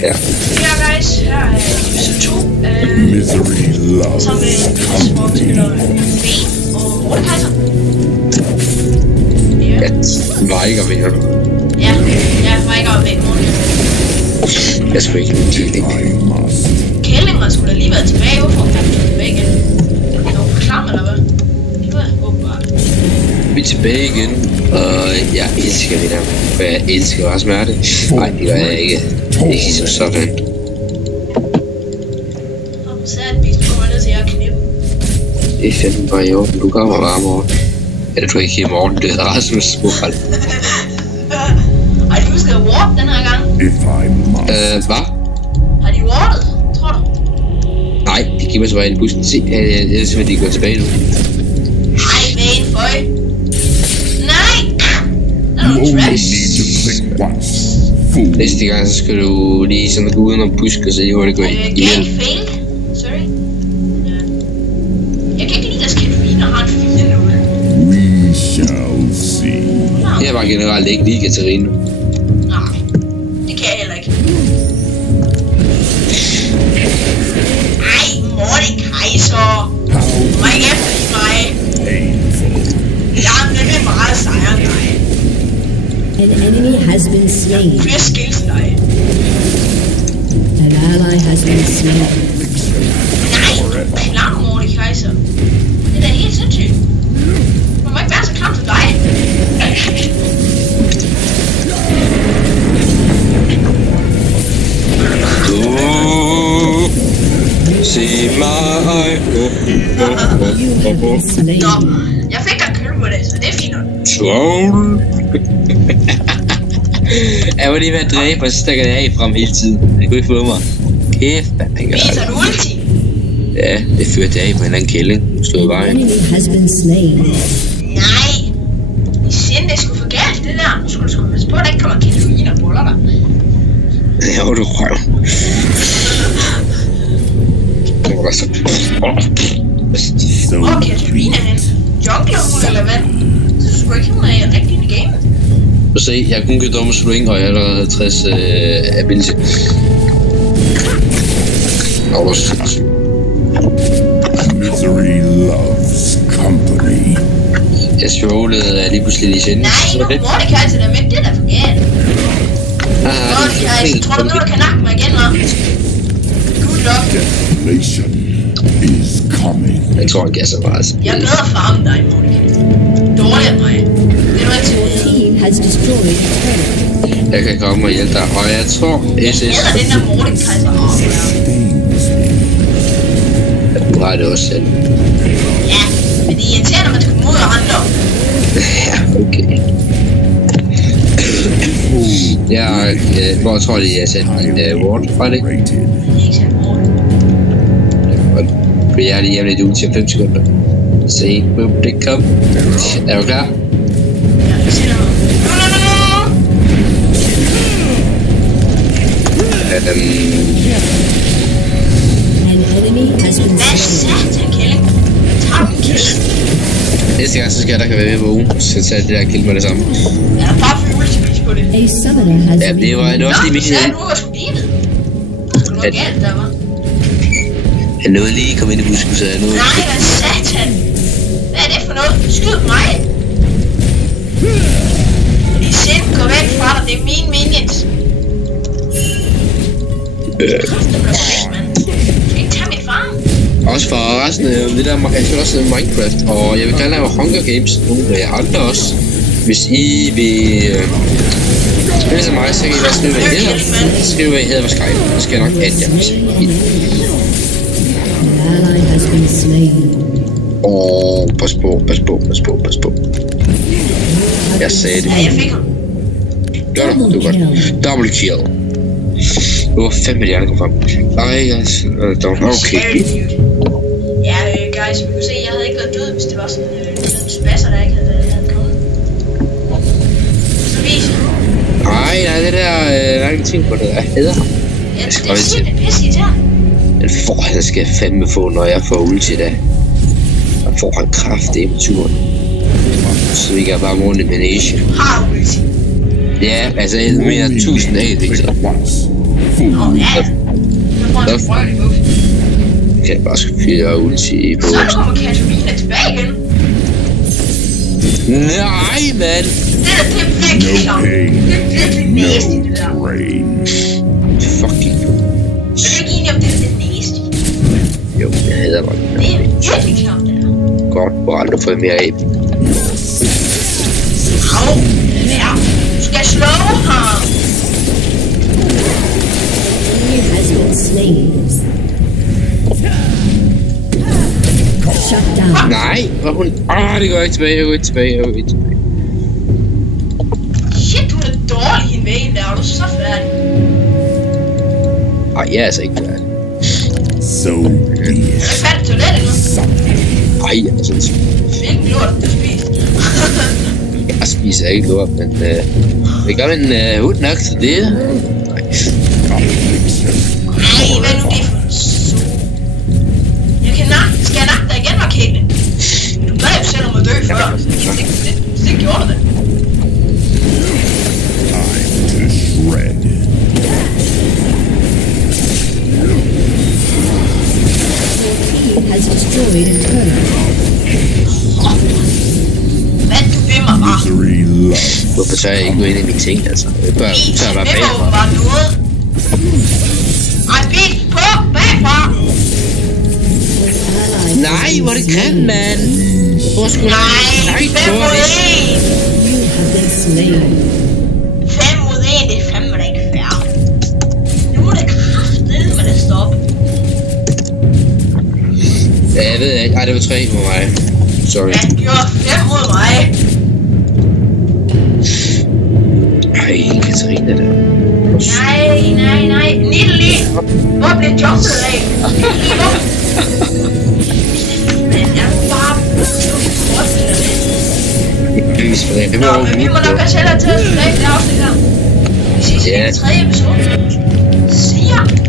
Ja. Ja, guys, her er episode 2. Sammen med hvor vi spiller Bane og Mordekaiser. Ja, Veigar vinder du. Ja, Veigar og Bane Mordekaiser. Jeg skulle ikke lide Kælling. Kællinger skulle da lige være tilbage. Hvorfor er han tilbage igen? Er du klam eller hvad? Det var åbenbart. Vi er tilbage igen, og jeg elsker vinder. For jeg elsker bare smerte. Nej, det gør jeg ikke. Ikke som sådan. Det er fandme bare i orden. Du kommer bare i morgen. Eller du er ikke i morgen, det er Rasmus' mor. Har de husket at warp den her gang? Hvad? Har de warpet, tror du? Nej, de giver mig så bare ind i bussen. Se, jeg er simpelthen, de går tilbage nu. Ej, hvad en føj? Nej! Der er nogle traps. Næste gang, så skal du lige sådan gå udenom busk, og så lige hurtigt gå ind. Gang failed. Sorry. Jeg kan ikke lide, at Katarina har en 4-0. We shall see. Jeg var generelt ikke lige Katarina. Nej, det kan jeg heller ikke. Ej, Mordekaiser. Du må ikke efterlige mig. Jeg er nemlig meget sejre end dig. An enemy has been slain. Flere skills end dig. An ally has been slain. Nej, klam Mordekaiser. Det er da helt sindssygt. Man må ikke være så klam til dig. Se mig. Nå, jeg fik da køl på det, så det er fint nok. Troll. Jeg var lige ved at dræbe, og så stikker jeg af frem hele tiden. Jeg kunne ikke få mig. Kæft, hvad man gør. Viser du ulti? Ja, det førte jeg af på en eller anden kælling. Nu stod jeg bare ind. Enemy has been slain. Nej. I sind, det skulle for galt, det der. Nu skulle du passe på, at der ikke kommer Katarina og boller dig. Ja, du røv. Det var så... Hvor er Katarina hen? Jungler hun eller hvad? Så skulle ikke hun have rigtig ind i game. Du se, jeg kunne give dumme swing, og jeg har allerede 50 ability. Og du sindssygt. Misery loves company. Jeg svålede lige pludselig lige sind. Nej, nu er Mordekaiser der med, det er da for galt. Mordekaiser, tror du nu, du kan nakke mig igen, hva'? Good luck. Desolation is coming. Jeg tror, han gasser bare altså. Jeg er bedre at farme dig, Mordekaiser. Dårligere end mig. Det er du altid Your team has destroyed a turret. Jeg kan komme og hjælpe dig, og jeg tror, SS... Jeg hedder den der Mordekaiser op. Du har det også selv. Ja, men det er irriterende, at man skal mod andre. Ja, okay. Hvor tror jeg, jeg sendte en ward fra det? Det er ikke så Mord. Og jeg er lige hjemme lidt ud til 5 sekunder. Se, det kom. Er du klar? Ja, jeg siger noget. An enemy has been Hvad slain. satan, Kælling? Tager du en kill? Næste gang, så skal jeg der kan være med på ugen. Så tager det der kill med det samme. Er der bare for ultimate på det? A summoner has Ja, det var også lige min Ja, idé. nu var sgu livet. Der skulle noget galt der, var. Jeg nåede lige at komme ind i busken, så jeg nåede... Nej, hvad satan? Hvad er det for noget? Skyd mig! Fordi sind går væk fra dig, det er mine minions. Kræft, der bliver væk, mand. Du skal ikke tage min farm. Også for resten af det der, jeg spiller også Minecraft, og jeg vil gerne lave Hunger Games. Nogle af jer andre også. Hvis I vil spille som mig, så kan I bare skrive, hvad I hedder. Skriv, hvad I hedder på Skype, så skal jeg nok adde jer. An ally has been slain. Pas på. Jeg sagde det. Ja, jeg fik ham. Gør du? Du er godt. Double kill. Det var fandme det, jeg kom frem. Nej, guys. Okay. Ja, guys, vi kunne se, jeg havde ikke været død, hvis det var sådan en spasser, der ikke havde kommet. Så viser det. Nej, det der, der er ingenting på det, jeg hader ham. Ja, det er simpelthen pisse irriterende. Den forhånd skal jeg fandme få, når jeg får ulti da. Jeg får en kraft i turen. Så vi kan bare rundt i manage. Har du ulti? Ja, altså jeg mener 1000 af det, så. Nå, ja. Jeg får en sprøjt i buksen. Kan jeg bare fyre ulti på. Så kommer Katarina tilbage igen. Nej, mand! Det er virkelig No sjovt. pain, Det er virkelig næste, det der. no rain. Fucking Jeg er ikke enig om, det er lidt næste. jo, jeg hader mig. Det er virkelig klamt, det der. Godt, hvor aldrig fået mere af. Au, ja. Du skal slå ham. He has been slain. Shut down. Nej, hvor hun... det går ikke tilbage, jeg går ikke tilbage. Shit, du er dårlig i vejen der, og du er så færdig. Ej, jeg er altså ikke færdig. So Er be du it. færdig til toilettet nu? Ej, jeg er sådan... Hvilken lort du spiste. Jeg spiser ikke lort, men... det gør en hund nok til det. Nice. Affliction. Ej, hvad er nu det for en sup? Skal jeg nakke dig igen, Markele? Du bad jo selv om at dø før, så det gjorde du det. Time to shred. He has destroyed a turret. Hvad du vil mig, var? Misery love. Hvorfor tør jeg ikke gå ind i mine ting, altså? Jeg bør tør bare Det var bagfra. åbenbart noget. Ej, bil på, bagfra. Ally Nej, hvor er det grimt, mand! Hvor skulle Nej, 5 mod 1. you have been slain. 5 mod 1, det er fandme da ikke fair. Nu må det kraftedeme med det stoppe. Ja, jeg ved ikke. Ej, det var 3 for mig. Sorry. Jeg gjorde 5 mod mig. Ej, Katarina der. Nej. Nitteli. Hvor blev jumpet af? Nitteli, hvor? Jeg er bare... Pris for det. Det Nå, var men vi må nok også hellere tage os tilbage til det afsnit her. Vi ses i Ja. den 3. episode. See ya!